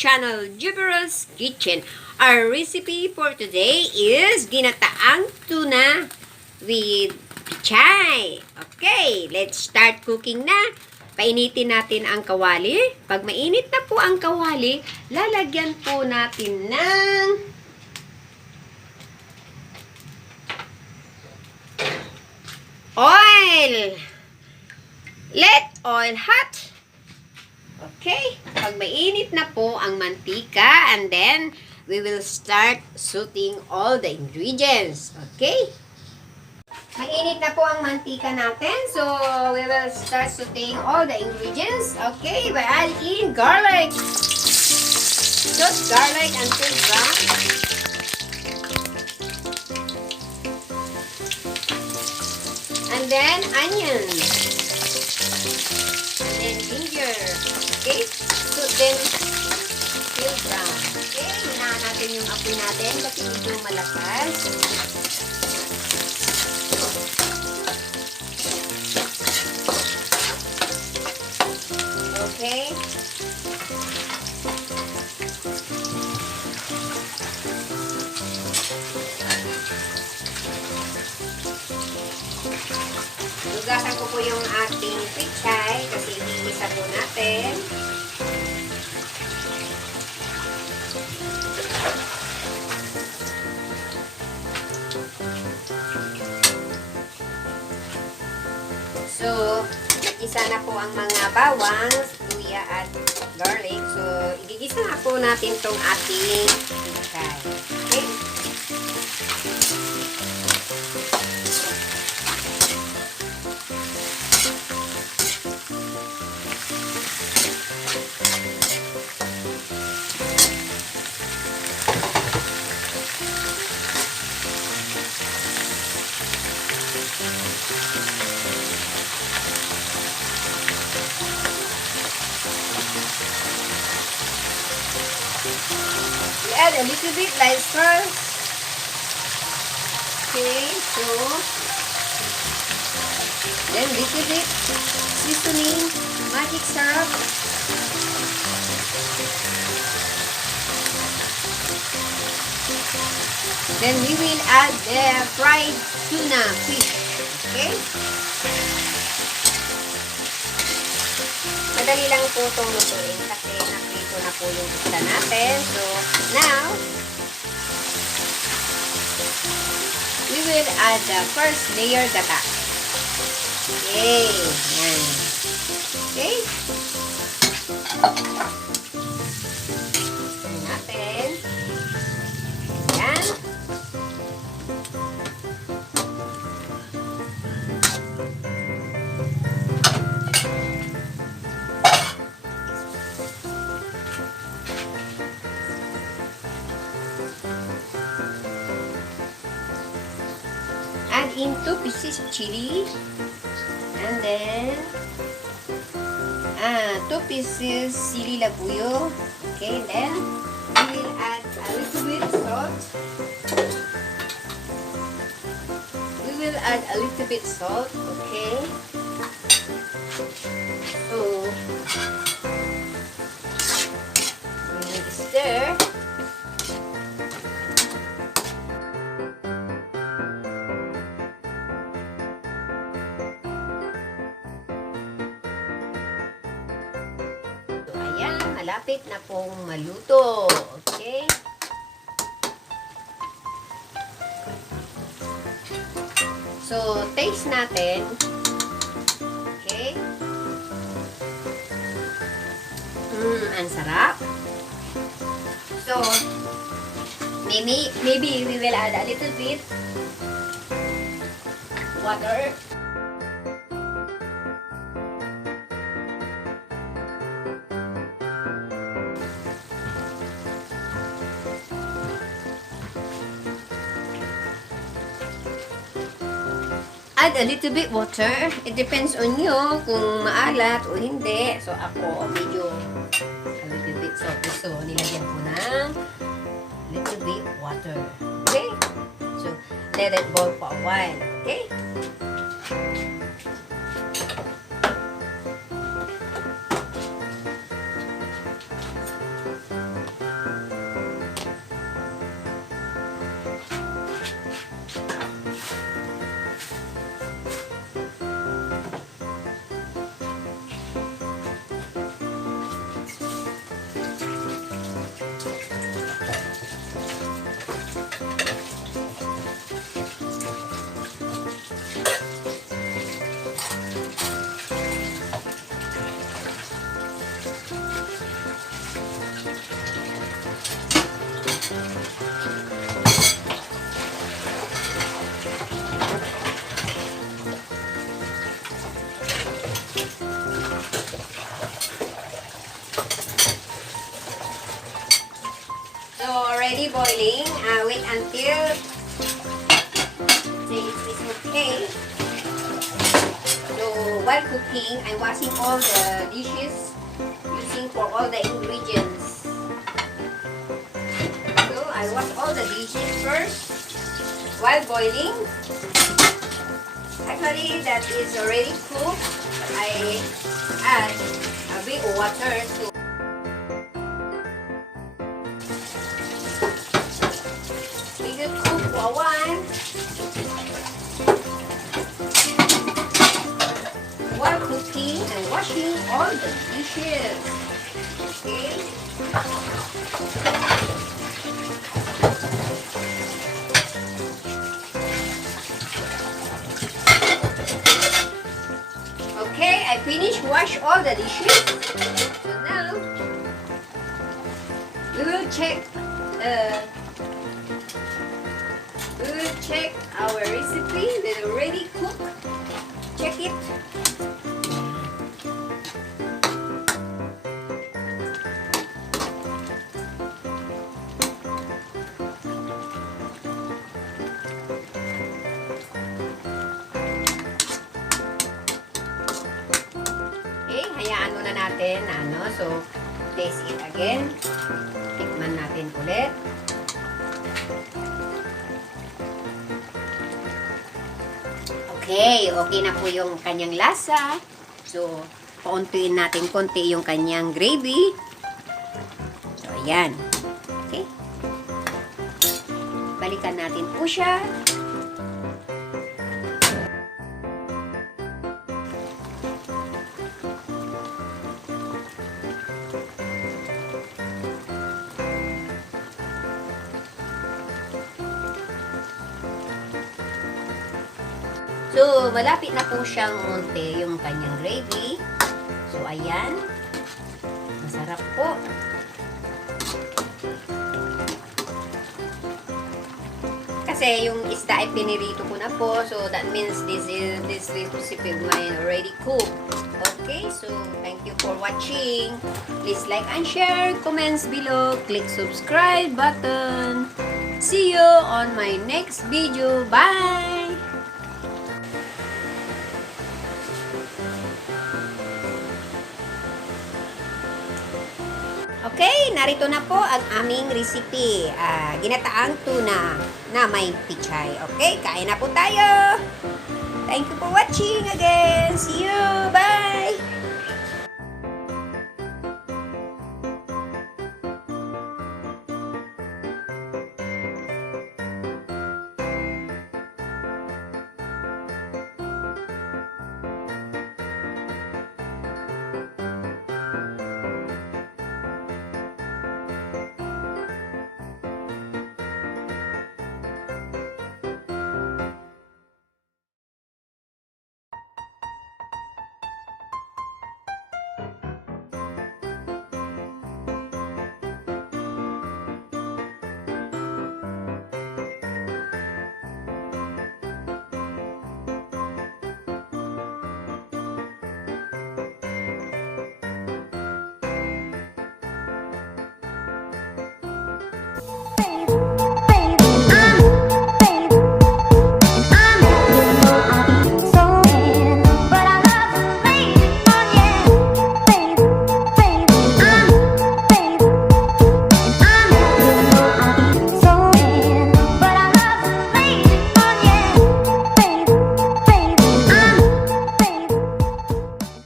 channel, Juvie's Kitchen. Our recipe for today is Ginataang Tuna with pechay. Okay, let's start cooking na. Painitin natin ang kawali. Pag mainit na po ang kawali, lalagyan po natin ng oil. Let oil hot. Okay, pag mainit na po ang mantika, and then we will start sauteing all the ingredients. Okay? Mainit na po ang mantika natin, so we will start sauteing all the ingredients. Okay, by adding garlic. Saute garlic until brown. And then onion. And then ginger. Okay? So then till brown. Okay? Hinahan natin yung apoy natin kasi medyo malakas. Okay? Lugasan ko po yung ating pechay kasi igigisa po natin. So, nag-isa na po ang mga bawang, luya at garlic. So, igigisa na po natin tong ating pechay. Okay? We add a little bit like salt. Okay, so then little bit seasoning, magic syrup. Then we will add the fried tuna fish. Okay? Madali lang po itong lutuin kasi naprito na po yung isda natin. So, now, we will add the first layer gata. Okay. Yan. Okay. Ito natin. Yan. Add in 2 pieces chili, and then 2 pieces sili labuyo. Okay, then we will add a little bit salt. We will add a little bit salt. Okay. So we will stir. Malapit na pong maluto. Okay? So, taste natin. Okay? Ang sarap. So, maybe we will add a little bit water. Add a little bit water. It depends on you kung maalat o hindi. So, ako, medyo a little bit salty. So, nilagyan ko ng little bit water. Okay? So, let it boil for a while. Okay? already boiling. Wait until say it's okay. So while cooking, I'm washing all the dishes using for all the ingredients. So I wash all the dishes first while boiling. Actually, that is already cooked. I add a bit of water to we will cook for a while. While cooking and washing all the dishes. Okay. Okay, I finished wash all the dishes. So now we will check our recipe that already cooked. Check it. Okay, hayaan muna natin so taste it again. Tikman natin ulit. Okay na po yung kanyang lasa. So, pauntuin natin konti yung kanyang gravy. So, ayan. Okay. Balikan natin po siya. So, malapit na po siyang munti yung kanyang gravy. So, ayan. Masarap po. Kasi yung isda ay pinirito ko na po. So, that means this recipe of mine already cooked. Okay, so thank you for watching. Please like and share, comments below, click subscribe button. See you on my next video. Bye! Okay, narito na po ang aming recipe. Ginataang tuna na may pechay. Okay, kain na po tayo. Thank you for watching again. See you. Bye!